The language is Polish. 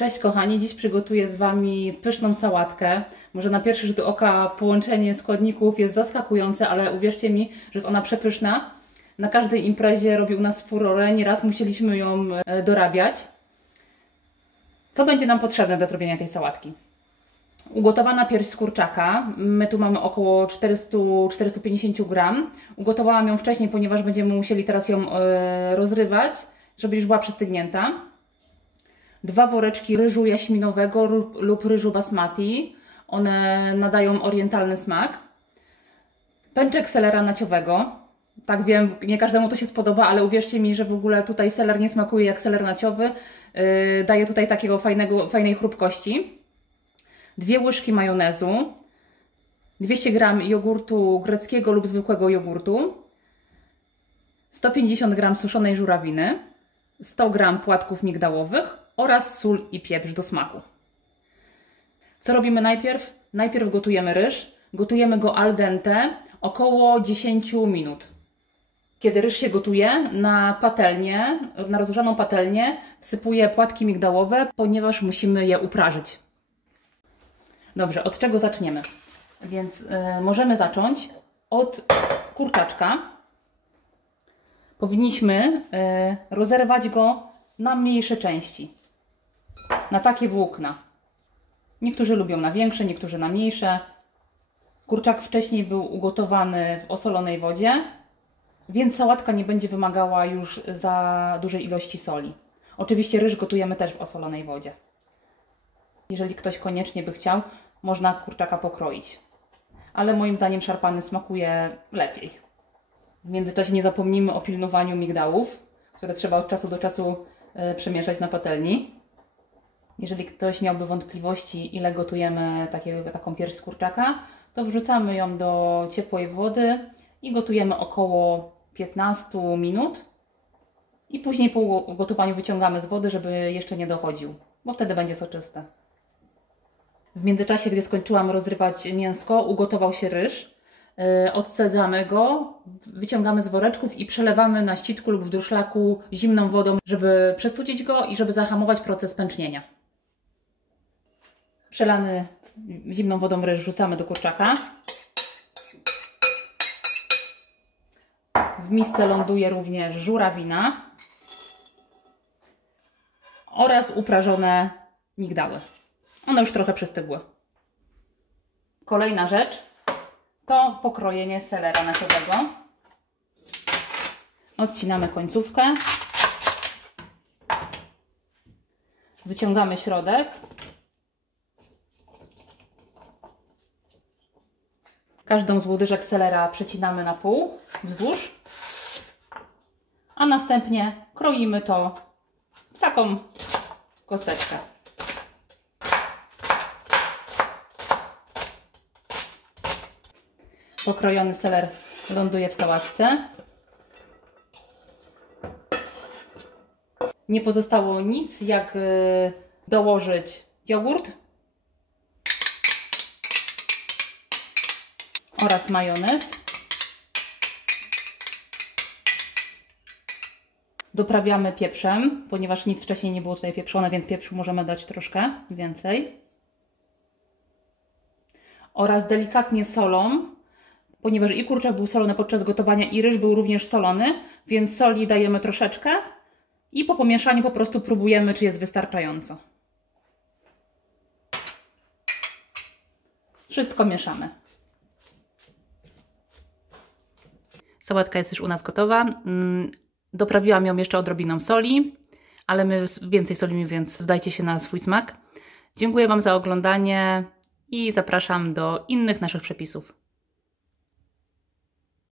Cześć kochani, dziś przygotuję z Wami pyszną sałatkę. Może na pierwszy rzut oka połączenie składników jest zaskakujące, ale uwierzcie mi, że jest ona przepyszna. Na każdej imprezie robi u nas furorę, nieraz musieliśmy ją dorabiać. Co będzie nam potrzebne do zrobienia tej sałatki? Ugotowana pierś z kurczaka, my tu mamy około 400-450 gram. Ugotowałam ją wcześniej, ponieważ będziemy musieli teraz ją rozrywać, żeby już była przestygnięta. 2 woreczki ryżu jaśminowego lub ryżu basmati. One nadają orientalny smak. Pęczek selera naciowego. Tak wiem, nie każdemu to się spodoba, ale uwierzcie mi, że w ogóle tutaj seler nie smakuje jak seler naciowy. Daje tutaj takiego fajnej chrupkości. 2 łyżki majonezu. 200 g jogurtu greckiego lub zwykłego jogurtu. 150 g suszonej żurawiny. 100 g płatków migdałowych oraz sól i pieprz do smaku. Co robimy najpierw? Najpierw gotujemy ryż. Gotujemy go al dente około 10 minut. Kiedy ryż się gotuje, na patelnię, na rozgrzaną patelnię wsypuję płatki migdałowe, ponieważ musimy je uprażyć. Dobrze, od czego zaczniemy? Więc możemy zacząć od kurczaczka. Powinniśmy rozerwać go na mniejsze części, na takie włókna. Niektórzy lubią na większe, niektórzy na mniejsze. Kurczak wcześniej był ugotowany w osolonej wodzie, więc sałatka nie będzie wymagała już za dużej ilości soli. Oczywiście ryż gotujemy też w osolonej wodzie. Jeżeli ktoś koniecznie by chciał, można kurczaka pokroić. Ale moim zdaniem szarpany smakuje lepiej. W międzyczasie nie zapomnijmy o pilnowaniu migdałów, które trzeba od czasu do czasu przemieszać na patelni. Jeżeli ktoś miałby wątpliwości, ile gotujemy taką pierś z kurczaka, to wrzucamy ją do ciepłej wody i gotujemy około 15 minut. I później po gotowaniu wyciągamy z wody, żeby jeszcze nie dochodził, bo wtedy będzie soczyste. W międzyczasie, gdy skończyłam rozrywać mięsko, ugotował się ryż. Odcedzamy go, wyciągamy z woreczków i przelewamy na ścitku lub w durszlaku zimną wodą, żeby przestudzić go i żeby zahamować proces pęcznienia. Przelany zimną wodą ryż wrzucamy do kurczaka. W misce ląduje również żurawina oraz uprażone migdały. One już trochę przystygły. Kolejna rzecz to pokrojenie selera naciowego. Odcinamy końcówkę. Wyciągamy środek. Każdą z łodyżek selera przecinamy na pół wzdłuż, a następnie kroimy to w taką kosteczkę. Pokrojony seler ląduje w sałatce. Nie pozostało nic, jak dołożyć jogurt oraz majonez. Doprawiamy pieprzem, ponieważ nic wcześniej nie było tutaj pieprzone, więc pieprzu możemy dać troszkę więcej. Oraz delikatnie solą, ponieważ i kurczak był solony podczas gotowania i ryż był również solony, więc soli dajemy troszeczkę i po pomieszaniu po prostu próbujemy, czy jest wystarczająco. Wszystko mieszamy. Sałatka jest już u nas gotowa. Doprawiłam ją jeszcze odrobiną soli, ale my więcej solimy, więc zdajcie się na swój smak. Dziękuję Wam za oglądanie i zapraszam do innych naszych przepisów.